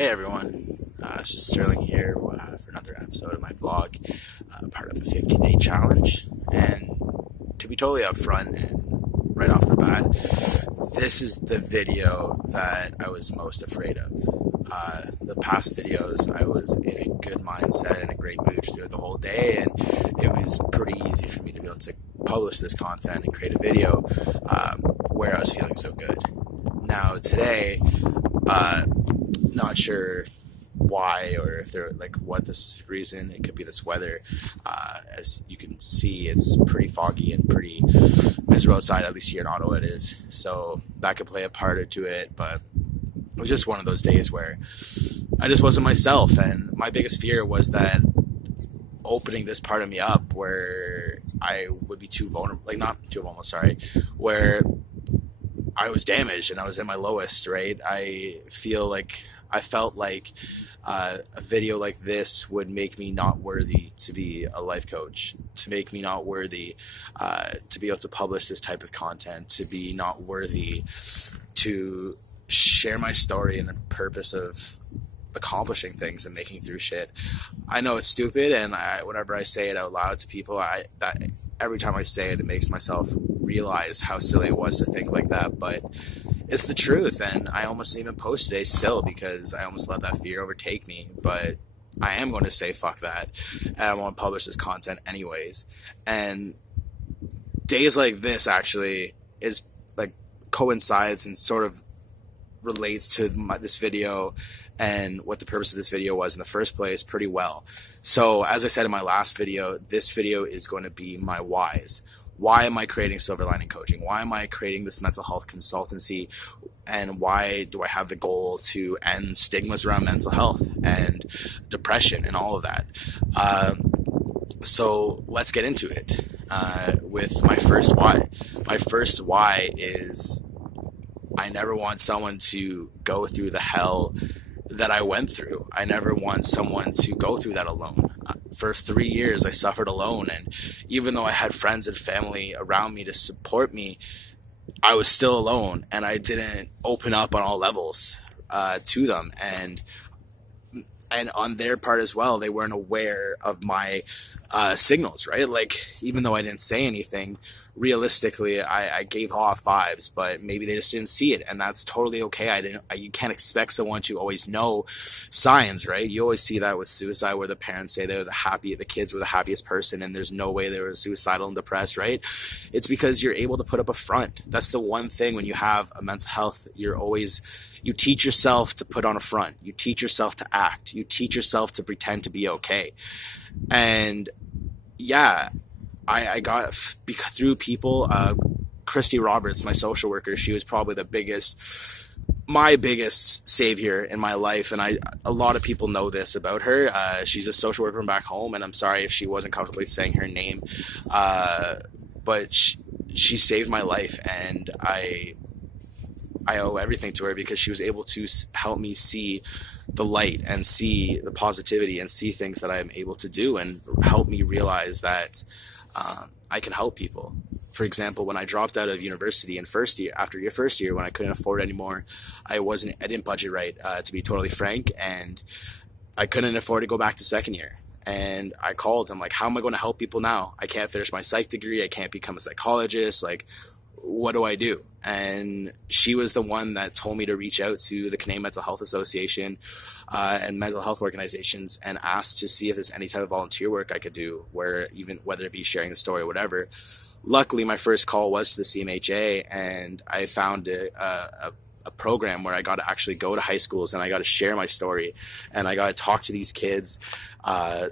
Hey everyone, it's just Sterling here for another episode of my vlog, part of a 50-day challenge. And to be totally upfront and right off the bat, this is the video that I was most afraid of. The past videos, I was in a good mindset and a great mood through the whole day, and it was pretty easy for me to be able to publish this content and create a video where I was feeling so good. Now today, not sure why or if they're like what the specific reason. It could be this weather. As you can see, it's pretty foggy and pretty miserable outside, at least here in Ottawa it is. So that could play a part to it, but it was just one of those days where I just wasn't myself. And my biggest fear was that opening this part of me up where I would be too vulnerable, like not too vulnerable, sorry, where I was damaged and I was at my lowest, right? I felt like a video like this would make me not worthy to be a life coach, to make me not worthy to be able to publish this type of content, to be not worthy to share my story and the purpose of accomplishing things and making through shit. I know it's stupid, and whenever I say it out loud to people, every time I say it, it makes myself realize how silly it was to think like that, but it's the truth. And I almost didn't even post today still because I almost let that fear overtake me, but I am going to say fuck that, and I want to publish this content anyways. And days like this actually is like coincides and sort of relates to this video and what the purpose of this video was in the first place pretty well. So as I said in my last video, this video is going to be my whys. Why am I creating Silver Lining Coaching? Why am I creating this mental health consultancy? And why do I have the goal to end stigmas around mental health and depression and all of that? So let's get into it with my first why. My first why is I never want someone to go through the hell that I went through. I never want someone to go through that alone. For 3 years, I suffered alone, and even though I had friends and family around me to support me, I was still alone, and I didn't open up on all levels to them, and on their part as well, they weren't aware of my signals, right? Like, even though I didn't say anything, realistically, I gave off vibes, but maybe they just didn't see it, and that's totally okay. You can't expect someone to always know signs, right? You always see that with suicide, where the parents say the kids were the happiest person, and there's no way they were suicidal and depressed, right? It's because you're able to put up a front. That's the one thing when you have a mental health, you teach yourself to put on a front. You teach yourself to act. You teach yourself to pretend to be okay. And yeah, I got through people. Christy Roberts, my social worker, she was probably my biggest savior in my life, and a lot of people know this about her. She's a social worker from back home, and I'm sorry if she wasn't comfortable saying her name, but she saved my life, and I owe everything to her because she was able to help me see the light and see the positivity and see things that I'm able to do, and help me realize that I can help people. For example, when I dropped out of university after your first year, when I couldn't afford it anymore, I didn't budget right, to be totally frank, and I couldn't afford to go back to second year. And I called, I'm like, how am I going to help people now? I can't finish my psych degree. I can't become a psychologist. Like, what do I do? And she was the one that told me to reach out to the Canadian Mental Health Association and mental health organizations and ask to see if there's any type of volunteer work I could do, whether it be sharing the story or whatever. Luckily, my first call was to the CMHA, and I found a program where I got to actually go to high schools, and I got to share my story, and I got to talk to these kids,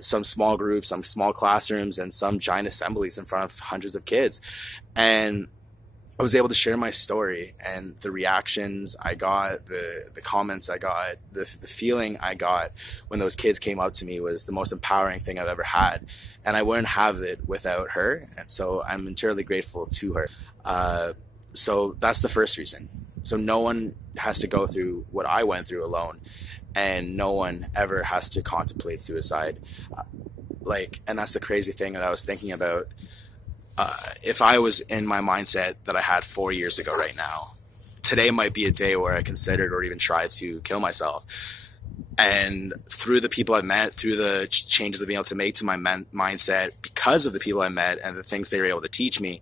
some small groups, some small classrooms, and some giant assemblies in front of hundreds of kids. And I was able to share my story, and the reactions I got, the comments I got, the feeling I got when those kids came up to me was the most empowering thing I've ever had. And I wouldn't have it without her. And so I'm entirely grateful to her. So that's the first reason. So no one has to go through what I went through alone, and no one ever has to contemplate suicide. And that's the crazy thing that I was thinking about. If I was in my mindset that I had 4 years ago right now, today might be a day where I considered or even tried to kill myself. And through the people I've met, through the changes I've been able to make to my mindset, because of the people I met and the things they were able to teach me,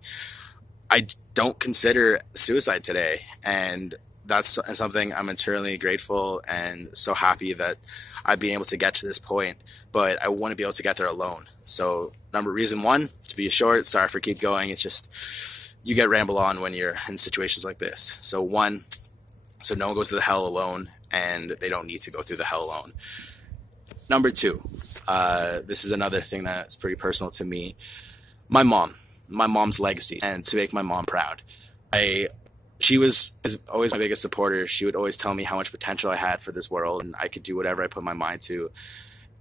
I don't consider suicide today. And that's something I'm eternally grateful and so happy that I've been able to get to this point. But I want to be able to get there alone. So reason one, to be short, sorry for keep going, it's just you get ramble on when you're in situations like this. So one, so no one goes to the hell alone, and they don't need to go through the hell alone. Number two, this is another thing that's pretty personal to me. My mom's legacy, and to make my mom proud. She was always my biggest supporter. She would always tell me how much potential I had for this world, and I could do whatever I put my mind to.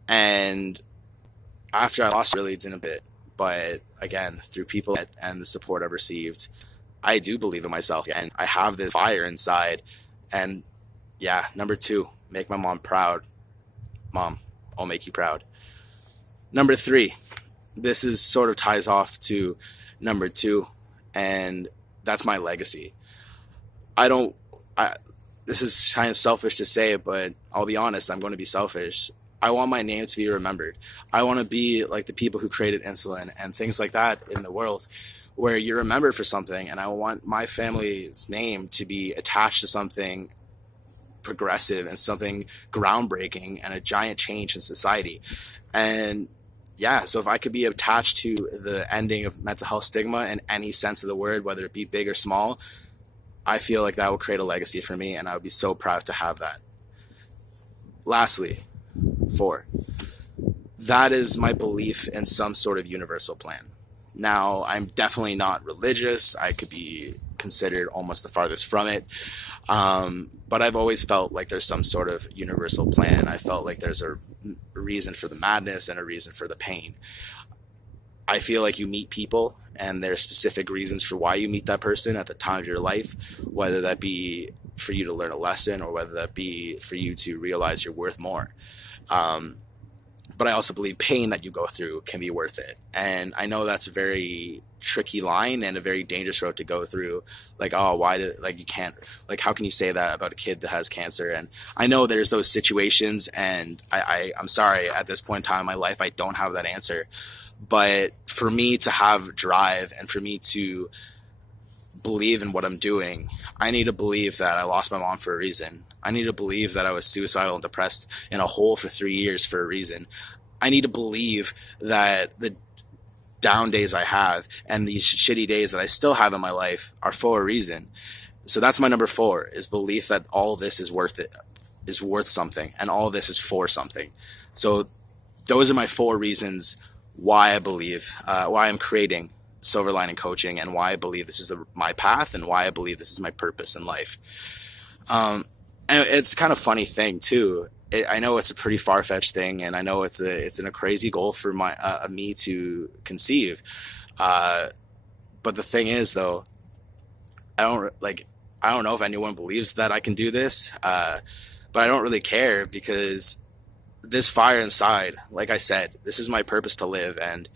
And after I lost, really didn't a bit. But again, through people and the support I've received, I do believe in myself, and I have this fire inside. And yeah, number two, make my mom proud. Mom, I'll make you proud. Number three, this is sort of ties off to number two, and that's my legacy. This is kind of selfish to say, but I'll be honest, I'm going to be selfish. I want my name to be remembered. I want to be like the people who created insulin and things like that in the world, where you're remembered for something. And I want my family's name to be attached to something progressive and something groundbreaking and a giant change in society. And yeah, so if I could be attached to the ending of mental health stigma in any sense of the word, whether it be big or small, I feel like that will create a legacy for me, and I would be so proud to have that. Lastly, 4, that is my belief in some sort of universal plan. Now, I'm definitely not religious. I could be considered almost the farthest from it. But I've always felt like there's some sort of universal plan. I felt like there's a reason for the madness and a reason for the pain. I feel like you meet people, and there's specific reasons for why you meet that person at the time of your life, whether that be for you to learn a lesson or whether that be for you to realize you're worth more. But I also believe pain that you go through can be worth it. And I know that's a very tricky line and a very dangerous road to go through. Like, oh, you can't, like, how can you say that about a kid that has cancer? And I know there's those situations, and I'm sorry, at this point in time in my life, I don't have that answer. But for me to have drive and for me to believe in what I'm doing, I need to believe that I lost my mom for a reason. I need to believe that I was suicidal and depressed in a hole for 3 years for a reason. I need to believe that the down days I have and these shitty days that I still have in my life are for a reason. So that's my number 4, is belief that all this is worth it, is worth something, and all this is for something. So those are my 4 reasons why I believe, why I'm creating Silver Lining Coaching, and why I believe this is my path, and why I believe this is my purpose in life. And it's kind of funny thing too. I know it's a pretty far-fetched thing, and I know it's a crazy goal for me to conceive. But the thing is, though, I don't know if anyone believes that I can do this, but I don't really care, because this fire inside, like I said, this is my purpose to live, and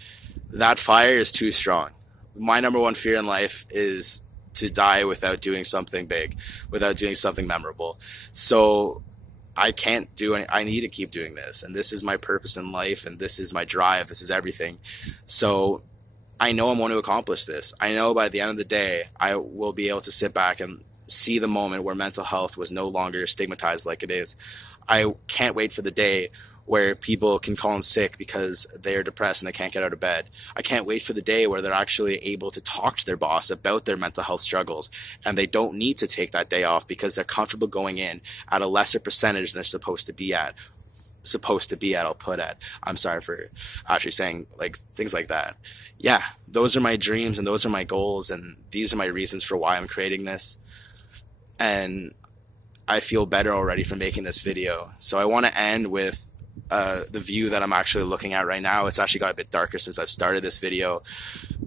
that fire is too strong. My number 1 fear in life is to die without doing something big, without doing something memorable. So I can't do any, I need to keep doing this, and this is my purpose in life, and this is my drive, this is everything. So I know I'm going to accomplish this. I know by the end of the day, I will be able to sit back and see the moment where mental health was no longer stigmatized like it is. I can't wait for the day where people can call in sick because they're depressed and they can't get out of bed. I can't wait for the day where they're actually able to talk to their boss about their mental health struggles, and they don't need to take that day off because they're comfortable going in at a lesser percentage than they're supposed to be at, I'm sorry for actually saying like things like that. Yeah, those are my dreams, and those are my goals, and these are my reasons for why I'm creating this. And I feel better already for making this video. So I want to end with the view that I'm actually looking at right now. It's actually got a bit darker since I've started this video,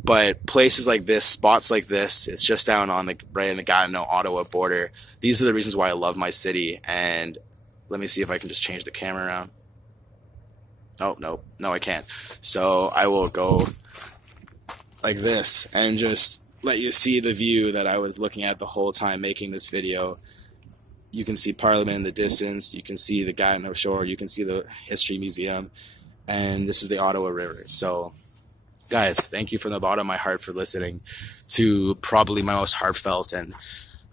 but places like this, spots like this, it's just down on right in the Gatineau-Ottawa border. These are the reasons why I love my city. And let me see if I can just change the camera around. Oh, no, I can't. So I will go like this and just let you see the view that I was looking at the whole time making this video. You can see Parliament in the distance. You can see the Gatineau Shore. You can see the History Museum. And this is the Ottawa River. So, guys, thank you from the bottom of my heart for listening to probably my most heartfelt and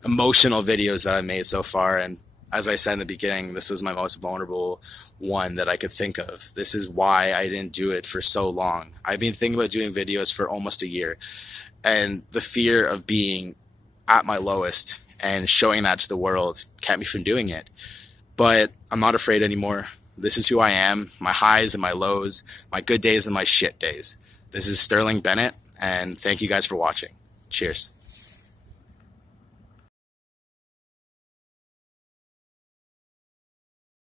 emotional videos that I've made so far. And as I said in the beginning, this was my most vulnerable one that I could think of. This is why I didn't do it for so long. I've been thinking about doing videos for almost a year. And the fear of being at my lowest and showing that to the world kept me from doing it. But I'm not afraid anymore. This is who I am, my highs and my lows, my good days and my shit days. This is Sterling Bennett, and thank you guys for watching. Cheers.